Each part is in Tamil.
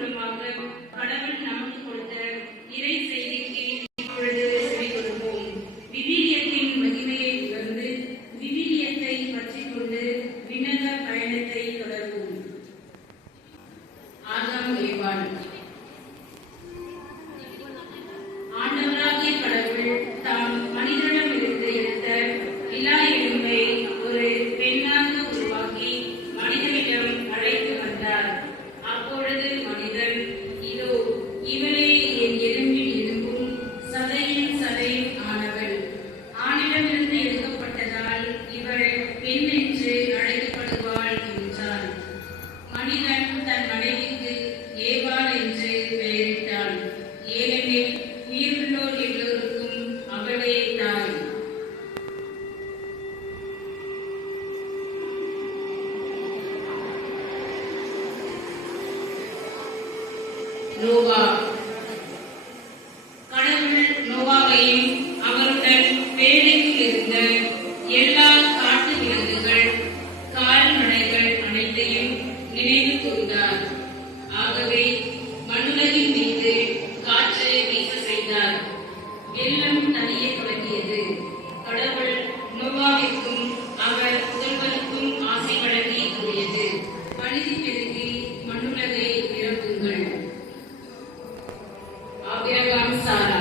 மூலமாக கடவுள் நமக்கு கொடுத்த இறை செய்திக்கு இப்பொழுது செவி கொடுப்போம். விவிலியத்தின் மகிமையை உணர்ந்து விவிலியத்தை பற்றிக் கொண்டு விண்ணக பயணத்தை தொடர்வோம். ஆதாம் ஏவாள். ஆண்டவராகிய கடவுள் தாம் மனிதனிடமிருந்து எடுத்த விலா எலும்பை ஒரு பெண்ணாக உருவாக்கி மனிதனிடம் அழைத்து வந்தார். அப்பொழுது மனிதன், இதோ இவளே என் எலும்பில் எலும்பும் சதையின் சதையும் ஆனவள். ஆணிடமிருந்து எடுக்கப்பட்டதால் இவள் பெண் என்று அழைக்கப்படுவாள் என்றார். மனிதன் தன் மனைவிக்கு ஏவாள் என்று பெயரிட்டான். ஏனெனில் உயிருள்ளோர் எல்லோருக்கும் அவளே தாய். நோவா. கடவுள் நோவாவையும் அவருடன் பேழையில் இருந்த எல்லா காட்டு விலங்குகள் கால்நடைகள் அனைத்தையும் நினைவு கூர்ந்தார். ஆகவே மண்ணுலகின் மீது காற்றை வீச செய்தார். வெள்ளம் தனிய தொடங்கியது. கடவுள் நோவாவிற்கும் அவர் புதல்வருக்கும் ஆசை வழங்கி கூறியது, பழுதி பெருகி மண்ணுலகை நிரப்புங்கள். ஆபிரகாம் சாரா.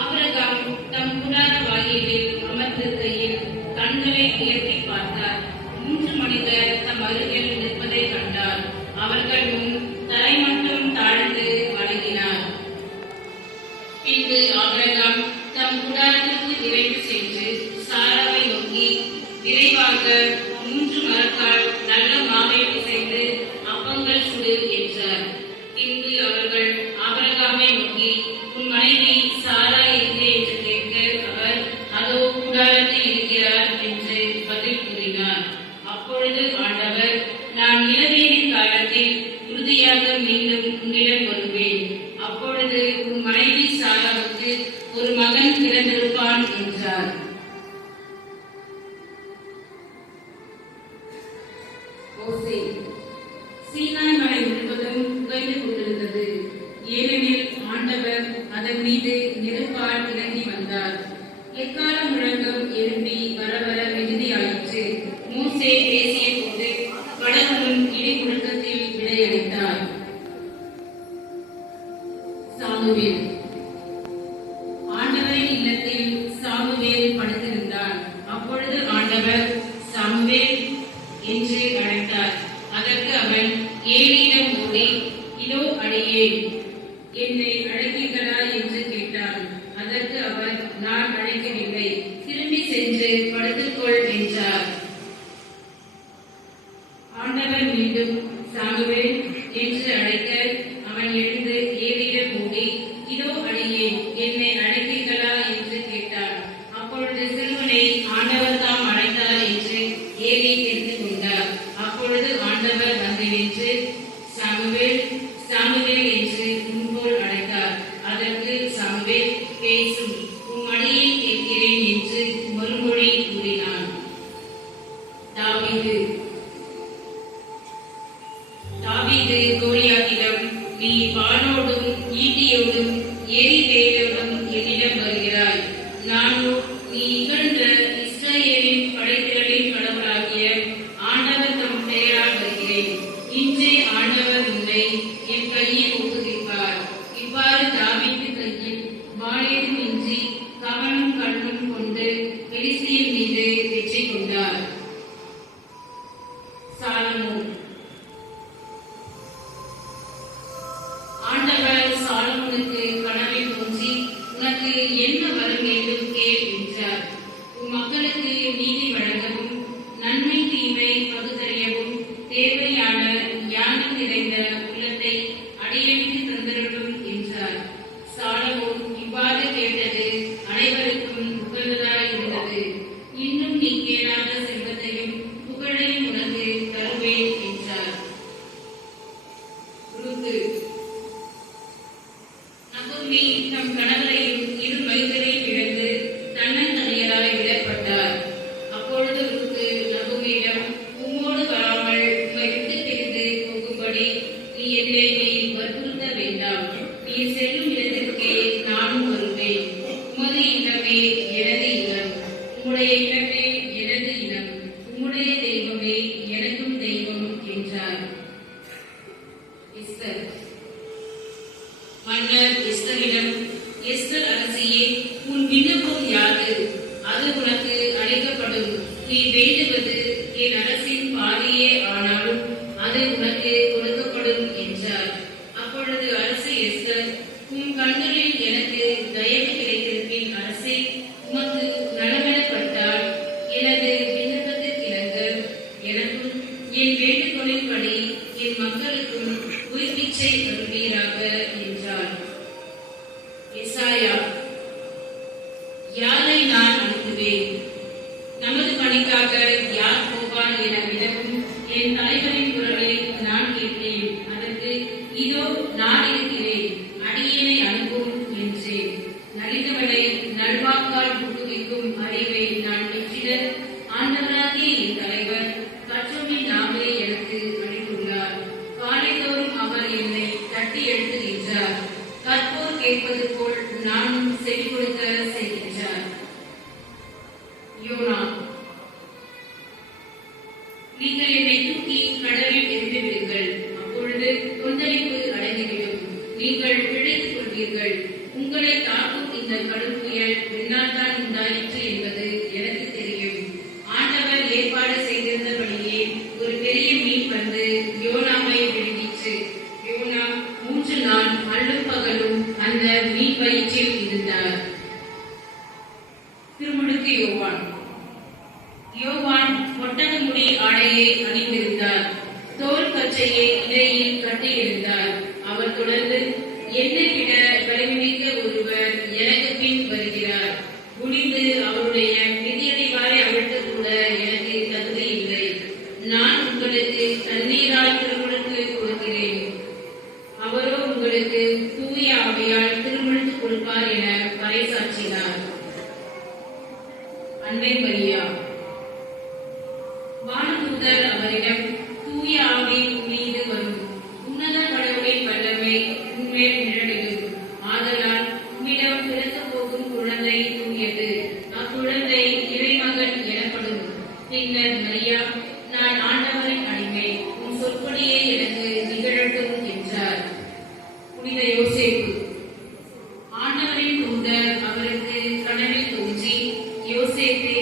ஆபிரகாம் தம் கூடார வாயிலில் அமர்ந்திருக்கையில் கண்களை உயர்த்தி பார்த்தார். 3 மனிதர் தம் அருகில் நிற்பதை கண்டார். அவர்கள் முன் தரை மட்டும் தாழ்ந்து வணங்கினார். பின்பு ஆபிரகாம் தம் கூடாரத்திற்கு விரைந்து சென்று சாராவை நோக்கி, விரைவாக 3 மரக்கால் நல்ல மாவை பிசைந்து அப்பங்கள் சுடு என்றார். பின்பு அவர்கள் ஆபிரகாமை நோக்கி, உன் மனைவி சாரா எங்கே என்று கேட்க, அவர், அதோ கூடாரத்தில் இருக்கிறார் என்று பதில் கூறினார். அப்பொழுது ஆண்டவர், நான் இளவேனின் காலத்தில் உறுதியாக மீண்டும் உன்னிடம் வருவேன். அப்பொழுது உன் மனைவி சாராவுக்கு ஒரு மகன் பிறந்திருப்பான் என்றார். சீனாய் மலை முழுவதும் புகைந்து கொண்டிருந்தது. ஏனெனில் ஆண்டவர் அதன் மீது நெருப்பால் இறங்கி வந்தார். எக்கால முழங்கம் எழுப்பி வர வர மிகுதியாயிற்று. மோசே பேசிய போது கடவுளும் இடி முழக்கத்தில் விடையளித்தார். சாமுவேல். ஆண்டவரின் இல்லத்தில் சாமுவேல் படுத்திருந்தான். அப்பொழுது ஆண்டவர், சாமுவேல் என்று அழைத்தார். அதற்கு அவன் ஏலியிடம் ஓடி, இதோ அடியேன், என்னை அழைக்கிறீர்களா என்று கேட்டான். அதற்கு அவர், நான் அழைக்கவில்லை, திரும்பி சென்று படுத்துக்கொள் என்றார். ஆண்டவர் மீண்டும் சாமுவேல் என்று அழைக்க அவன் எழுந்து ஏலியிடம் ஓடி, இதோ அடியேன், என்னை அழைக்கிறீர்களா என்று கேட்டான். அப்பொழுது சிறுவனை ஆண்டவர் தாம் அழைத்தார் என்று ஏலி தெரிந்து கொண்டார். அப்பொழுது ஆண்டவர் வந்து நின்று, சாமுவேல் சாமுவேல் என்று முன்போல் அழைத்தார். அதற்கு சாமுவேல், பேசும், உன் மடியை கேட்கிறேன் என்று மறுமொழி கூறினான். தாவீது. கோலியாத்திடம், நீ வாளோடும் ஈட்டியோடும் எரிவேலோடும் என்னிடம் வருகிறாய். நானோ நீ இகழ்ந்த இஸ்ரவேலின் படைத்திரளின் கடவுளாகிய ஆண்டவர் தம் பெயரால் வருகிறேன். இன்றே ஆண்டவர் உன்னை என் கையில் ஒப்புவிப்பார். இவ்வாறு தாவீது கையில் வாளேதும் இன்றி கவனும் கண்ணும் கொண்டு பெலிஸ்தியர் மீது வெற்றி கொண்டார். சாலமோன். ஆண்டவர் சாலமோனுக்கு கனவில் தோன்றி, உனக்கு என்ன வரம் வேண்டும் கேள் என்றார். உன் மக்களுக்கு நீதி வழங்கவும் நன்மை தீமை பகுத்தறியவும் தேவையான ஞானம் நிறைந்த உள்ளத்தை அடியெடுத்து தந்திரட்டும் என்றார். சாலமோன் இவ்வாறு கேட்டது அனைவருக்கும் உகந்ததாய் இருந்தது. இன்னும் நீ கேளாத செல்வத்தையும் புகழையும் உனக்கு தருவேன் என்றார். ரூத்து. நகோமி தம் கணவரையும் 2 மைந்தரையும் இழந்து தன்னந்தனியராய் விடப்பட்டார். அப்பொழுது ரூத்து நகோமியிடம், உம்மோடு வராமல் உம்மை விட்டு பிரிந்து போகும்படி நீர் செல்லும் இடத்திற்கே நானும் வருவேன். உமது இல்லமே எனது இல்லம், உம்முடைய இல்லமே எனது இனம், உம்முடைய தெய்வமே எனக்கும் தெய்வம் என்றார். எஸ்தர். மன்னர் எஸ்தரிடம், எஸ்தர் அரசியே, உன் விண்ணப்பம் யாது? அது உனக்கு அளிக்கப்படும். நீ வேண்டுவது என் அரசின் பாதியே ஆனாலும் அது உனக்கு கொடுக்கப்படும் என்றார். அப்பொழுது அரசி எஸ்தர், உன் கண்களில் எனக்கு தயவு கிடைத்திருப்பின் அரசே, உமக்கு நலமெனப்பட்டால் எனது விண்ணப்பத்திற்கிணங்க எனக்கும் என் வேண்டுகோளின்படி என் மக்களுக்கும் உயிர்ப்பிச்சை வருவீராக என்றார். எசாயா. யாரை நான் அனுப்புவேன்? நமது பணிக்காக யார் போவான் என வினவும் என் தலைவரின் குரலை நான் கேட்டேன். அதற்கு, இதோ நான் இருக்கிறேன், அடியேனை அனுப்பும் என்றேன். நலிந்தவனை நல்வாக்கால் ஊக்குவிக்கும் அறிவை நான் பெற்றிட ஆண்டவராகிய என் தலைவர் கற்றோமின் நாமே எனக்கு அளித்துள்ளார். காலைதோறும் அவர் என்னை தட்டி எழுத்துகின்றார். கற்போர் கேட்பது போல் நானும் செவி கொடுக்க செய்கின்றார். யோனா. நீங்கள் என்னை தூக்கி கடலில் எரிந்து விடுங்கள், அப்பொழுது கொந்தளிப்பு அடங்கிவிடும், நீங்கள் பிழைத்துக் கொள்வீர்கள். உங்களை தாக்கும் இந்த கடும் புயல் என்னால் உண்டாயிற்று என்பது எனக்கு தெரியும். ஆண்டவர் ஏற்பாடு செய்திருந்தபடியே ஒரு பெரிய மீன் வந்து யோனாவை விழுங்கிற்று. யோனா 3 நாள் அல்லும் பகலும் அந்த மீன் வயிற்றில் இருந்தார். திருமுழுக்கு யோவான். யோவான் ஒட்டக முடி ஆடையை அணிந்திருந்தார். தோல் கச்சையை இடையில் கட்டியிருந்தார். அவர் தொடர்ந்து, என்னை விட வலிமைமிக்க ஒருவர் எனக்கு பின் வருகிறார். குனிந்து அவருடைய மிதியடிவாரை அவிழ்த்து கூட எனக்கு தகுதி இல்லை. நான் உங்களுக்கு தண்ணீரால் திருமுழுக்கு கொடுக்கிறேன், அவரோ உங்களுக்கு தூய ஆவியால் திருமுழுக்கு கொடுப்பார் என பறைசாற்றினார். அன்னை மரியா. வானதூதர் அவரிடம், தூய ஆவி மீது வரும், உன்னத கடவுளின் வல்லமை உன்மேல் நிழலிடும். ஆதலால் உம்மிடம் பிறக்கப் போகும் குழந்தை தூயது, அக்குழந்தை இறைமகன் எனப்படும். பின்னர் மரியா, நான் ஆண்டவரின் அடிமை, உன் சொற்படியே எனக்கு நிகழட்டும் என்றார். புனித யோசேப்பு. ஆண்டவரின் தூதர் அவருக்கு கனவில் தோன்றி, யோசேப்பே,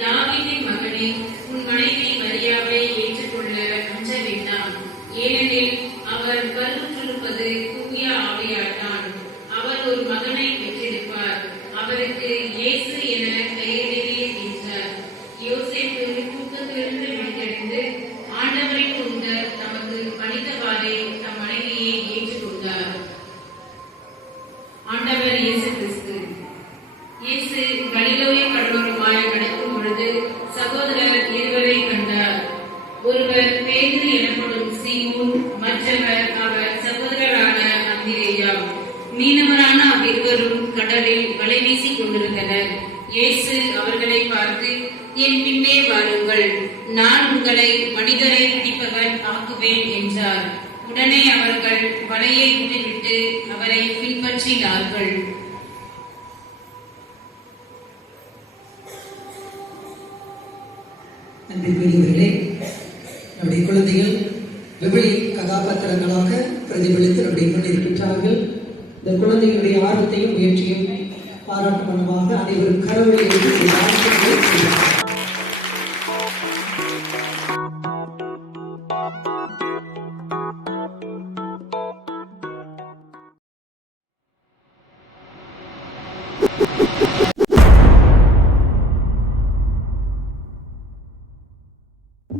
தாவீதின் மகனே, உன் மனைவி மரியாவை ஏற்றுக்கொள்ள அஞ்ச வேண்டாம். ஏனெனில் அவர் கருவுற்றிருப்பது தூய ஆவியால்தான். அவர் ஒரு மகனை பெற்றிருப்பார். அவருக்கு இயேசு என பெயரிடுவீர் என்றார். யோசேப்பு தூக்கத்திலிருந்து விழித்தெழுந்து ஆண்டவரின் தூதர் தமக்கு பணித்தவாறே தம் மனைவியை ஏற்றுக்கொண்டார். ஆண்டவர் இயேசு கிறிஸ்து. இயேசு கலிலேய கடலோரமாய் நடக்கும் பொழுது சகோதரர் இருவரை கண்டார். ஒருவர் பேதுரு எனப்படும் சீமோன், மற்றவர் அவர் சகோதரரான அந்திரேயா. மீனவரான அவ்விருவரும் கடலில் வலை வீசிக் கொண்டிருந்தனர். இயேசு அவர்களை பார்த்து, என் பின்னே வாருங்கள், நான் உங்களை மனிதரை பிடிப்பவர் ஆக்குவேன் என்றார். உடனே அவர்கள் வலையை விட்டுவிட்டு அவரை பின்பற்றினார்கள். அன்பிற்குரியவர்களே, நம்முடைய குழந்தைகள் விவிலி கதாபாத்திரங்களாக பிரதிபலித்து நம்முடைய கொண்டிருக்கின்றார்கள். இந்த குழந்தைகளுடைய ஆர்வத்தையும் முயற்சியும் பாராட்டும் மனமாக அனைவரும் கடவுளை you